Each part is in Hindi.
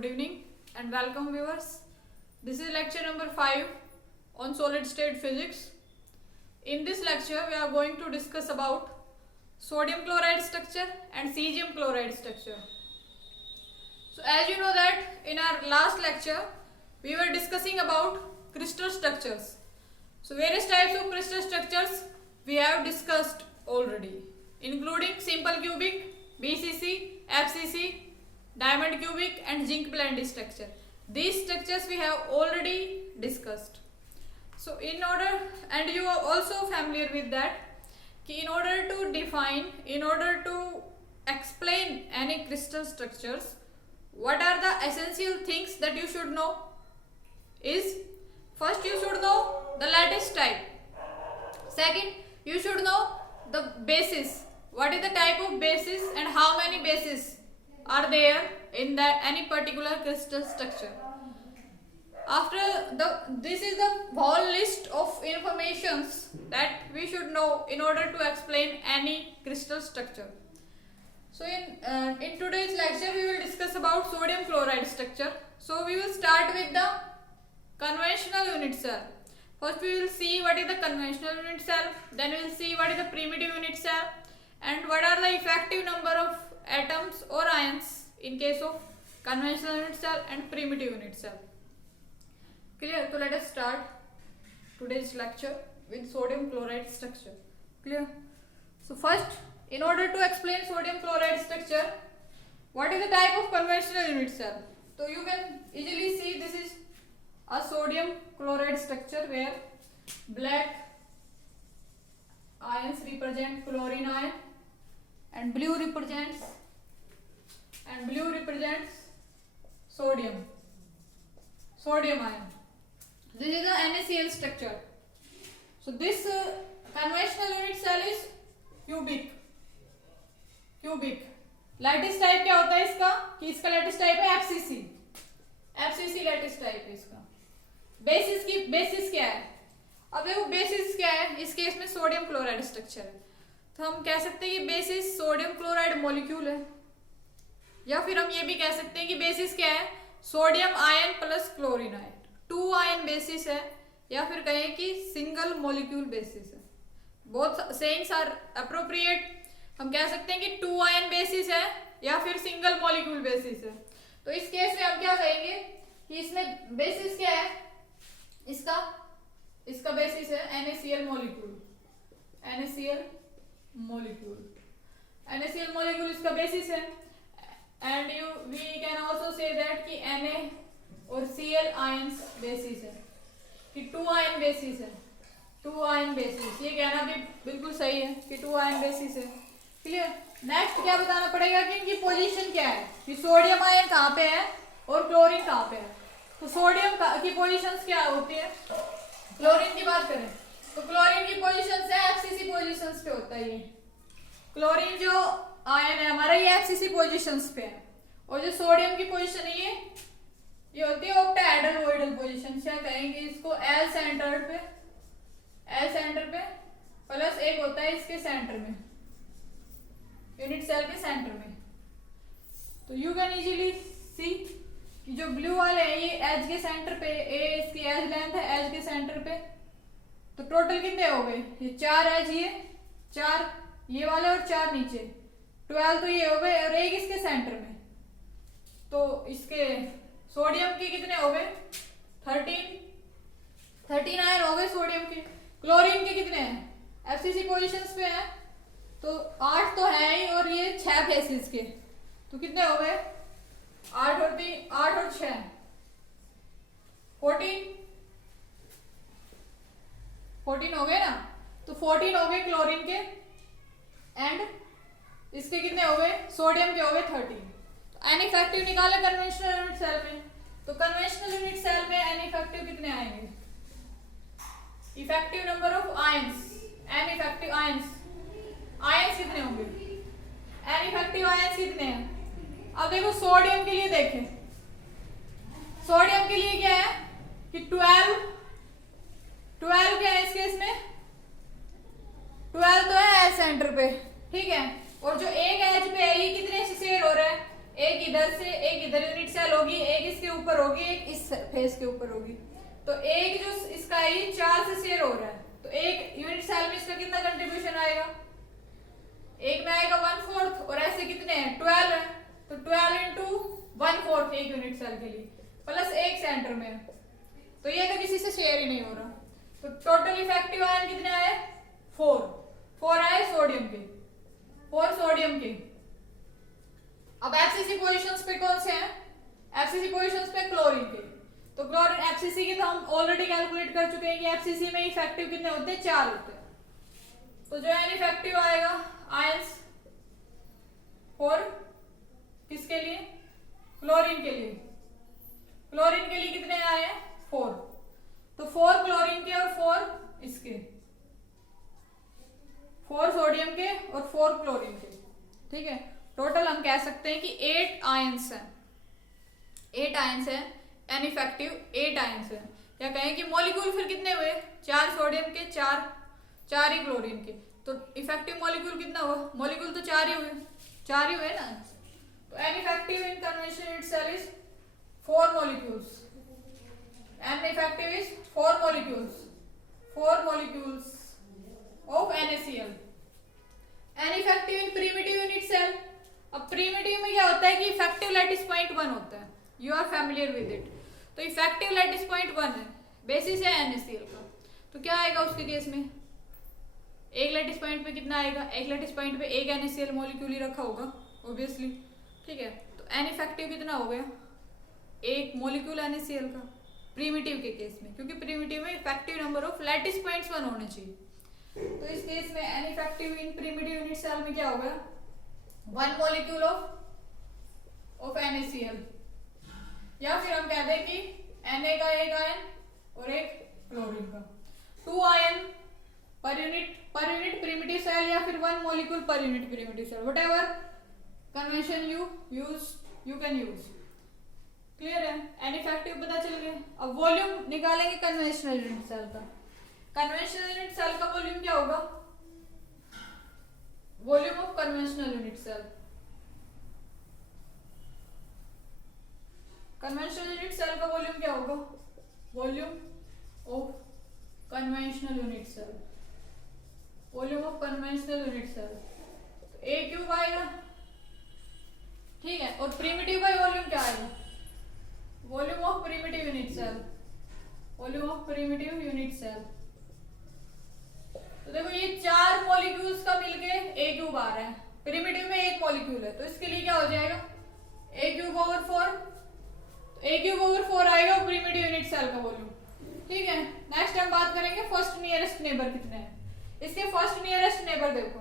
Good evening and welcome viewers. This is lecture number 5 on solid state physics. In this lecture we are going to discuss about sodium chloride structure and cesium chloride structure. So as you know that in our last lecture we were discussing about crystal structures. So various types of crystal structures we have discussed already, including simple cubic, BCC, FCC, diamond cubic and zinc blende structure. These structures we have already discussed. So in order, and you are also familiar with that, in order to define, in order to explain any crystal structures, what are the essential things that you should know is, first you should know the lattice type. Second, you should know the basis. What is the type of basis and how many bases are there in that any particular crystal structure. After this is the whole list of informations that we should know in order to explain any crystal structure. So in today's lecture we will discuss about sodium chloride structure. So we will start with the conventional unit cell. First we will see what is the conventional unit cell, then we will see what is the primitive unit cell and what are the effective number of atoms or ions in case of conventional unit cell and primitive unit cell. Clear? So let us start today's lecture with sodium chloride structure. Clear? So first, in order to explain sodium chloride structure, what is the type of conventional unit cell? So you can easily see this is a sodium chloride structure where black ions represent chlorine ion and blue represents sodium ion. This is the NaCl structure. So this conventional unit cell is cubic. Lattice type क्या होता है इसका कि इसका लैटिस टाइप है एफसीसी लैटिस टाइप है इसका. बेसिस क्या है? अब देखो बेसिस क्या है, इस केस में सोडियम क्लोराइड स्ट्रक्चर है तो हम कह सकते हैं कि बेसिस सोडियम क्लोराइड मॉलिक्यूल है, या फिर हम ये भी कह सकते हैं कि बेसिस क्या है, sodium ion plus chlorine ion, 2 ion basis है, या फिर कहें कि सिंगल मॉलिक्यूल बेसिस है. Both sayings are appropriate. हम कह सकते हैं कि 2 आयन बेसिस है या फिर सिंगल मॉलिक्यूल बेसिस है. तो इस केस में हम क्या कहेंगे कि इसमें बेसिस क्या है, इसका बेसिस है NaCl मॉलिक्यूल इसका बेसिस है. And we can also say that कि Na और Cl आयंस बेसिस है, कि 2 आयन बेसिस है, 2 आयन बेसिस. ये कहना भी बिल्कुल सही है कि 2 आयन बेसिस है. क्लियर? नेक्स्ट क्या बताना पड़ेगा कि इनकी पोजीशन क्या है, कि सोडियम आयन कहाँ पे है और क्लोरीन कहाँ पे है. तो सोडियम की पोजीशंस क्या होती है, क्लोरीन की बात करें तो क्लोरीन की पोजीशंस है एफसीसी पोजीशंस पे होता है. ये क्लोरीन जो आयन है हमारा ये एफसीसी पोजीशंस पे है, और जो सोडियम की पोजीशन है ये होती है ऑक्टाहेड्रल पोजीशन. क्या कहेंगे इसको, एल सेंटर पे प्लस एक होता है इसके सेंटर में, यूनिट सेल के सेंटर में. तो यू कैन इजीली सी कि जो ब्लू वाले हैं ये एज के सेंटर पे, ए इसकी एज लेंथ है एज के सेंटर पे. तो टोटल कितने हो गए, ये 4 एज, ये 4 ये वाले और 4 नीचे, 12 तो ये हो गए और एक इसके सेंटर में. तो इसके सोडियम के कितने हो गए, 13 आयन हो गए सोडियम के. क्लोरीन के कितने हैं, एफसीसी पोजीशंस पे हैं तो 8 तो है ही, और ये 6 फेसेस के, तो कितने हो गए 8 और 6 14 हो गए ना. तो 14 हो गए क्लोरीन के एंड इसके कितने हो गए, सोडियम के हो गए 13. तो एन इफेक्टिव निकाले कन्वेंशनल यूनिट सेल में, तो कन्वेंशनल यूनिट सेल में एन इफेक्टिव कितने आएंगे, effective number of ions, an effective ions कितने होंगे, एन इफेक्टिव आयंस कितने हैं. अब देखो सोडियम के लिए देखें, सोडियम के लिए क्या है कि 12 क्या है इस केस में, 12 तो है एज सेंटर पे, ठीक है. और जो एक एज पे है ये कितने से शेयर हो रहा है, एक इधर से एक इधर यूनिट सेल होगी, एक इसके ऊपर होगी, एक इस फेस के ऊपर होगी। तो एक जो इसका है ये 4 से शेयर हो रहा है, तो एक यूनिट सेल में इसका कितना कंट्रीब्यूशन आएगा, एक में आएगा 1/4 और ऐसे कितने हैं 12 है, तो 12 इंटू 1/4 एक यूनिट सेल के लिए प्लस एक सेंटर में, तो ये तो किसी से शेयर ही नहीं हो रहा। तो टोटल इफेक्टिव आयन कितने आए 4 आए सोडियम के, 4 सोडियम के। अब एफसीसी पोजीशंस पे कौन से हैं, एफसीसी पोजीशंस पे क्लोरीन के, तो क्लोरीन एफसीसी की तो हम ऑलरेडी कैलकुलेट कर चुके हैं कि एफसीसी में इफेक्टिव कितने होते हैं 4 होते हैं। तो जो एन इफेक्टिव आएगा आयंस 4 किसके लिए, क्लोरीन के लिए, क्लोरीन के लिए कितने आए हैं 4, तो 4 क्लोरीन के और 4 इसके, 4 सोडियम के और 4 क्लोरीन के, ठीक है। टोटल हम कह सकते हैं कि 8 आयंस हैं, 8 आयंस हैं, एन इफेक्टिव 8 आयंस हैं। या कहें कि मॉलिक्यूल फिर कितने हुए, 4 सोडियम के 4 ही क्लोरीन के, तो इफेक्टिव मॉलिक्यूल कितना हुआ, मॉलिक्यूल तो 4 ही हुए ना। तो n effective in conventional unit cell is 4 molecules, n effective is 4 molecules of NaCl। N effective in primitive unit cell, अब प्रिमिटिव में क्या होता है कि इफेक्टिव लैटिस पॉइंट 1 होता है, you are familiar with it. तो इफेक्टिव लैटिस पॉइंट 1 है, बेसिस है NaCl का, तो क्या आएगा उसके केस में, एक लैटिस पॉइंट पे कितना आएगा, एक लैटिस पॉइंट पे एक NaCl मॉलिक्यूल ही रखा होगा ऑब्वियसली, ठीक है। तो एन इफेक्टिव कितना हो गया, एक मॉलिक्यूल NaCl का प्रिमिटिव के केस में, क्योंकि प्रिमिटिव में effective number of lattice points 1 होने चाहिए। तो इस केस में n effective in primitive unit cell में क्या होगा, 1 molecule of NaCl, या फिर हम कह दें कि Na का एक आयन और एक क्लोरीन का, 2 आयन पर यूनिट प्रिमिटिव सेल, या फिर 1 molecule पर unit primitive cell, whatever convention you can use. Clear है, एन इफेक्टिव पता चल गया। अब वॉल्यूम निकालेंगे कन्वेंशनल यूनिट सेल का, कन्वेंशनल यूनिट सेल का वॉल्यूम क्या होगा, volume of conventional unit cell, conventional unit cell का वॉल्यूम क्या होगा, volume of conventional unit cell, volume of conventional unit cell a cube आएगा, ठीक है। और प्रिमिटिव का वॉल्यूम क्या आएगा, volume of primitive unit cell, volume of primitive unit cell. तो देखो ये 4 मॉलिक्यूल्स का मिलके ए क्यूब आ रहा है, प्रिमिटिव में एक मॉलिक्यूल है, तो इसके लिए क्या हो जाएगा ए क्यूब ओवर 4, ए क्यूब ओवर 4 आएगा प्रिमिटिव यूनिट सेल का वॉल्यूम, ठीक है। नेक्स्ट हम बात करेंगे फर्स्ट नियरेस्ट नेबर कितने हैं, इसके फर्स्ट नियरेस्ट नेबर देखो,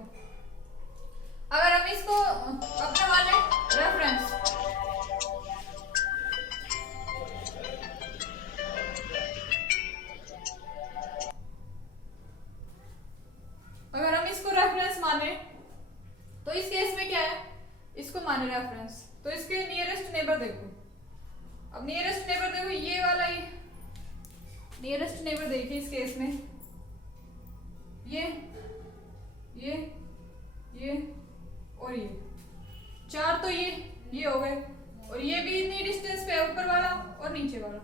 अगर हम इसको अपने वाले रेफरेंस, अगर हम इसको रेफरेंस माने तो इस केस में क्या है, इसको माने रेफरेंस, तो इसके नियरेस्ट नेबर देखो। अब नियरेस्ट नेबर देखो, ये वाला ही नियरेस्ट नेबर देखिए इस केस में, ये और ये 4, तो ये हो गए, और ये भी इतनी डिस्टेंस पे है, ऊपर वाला और नीचे वाला,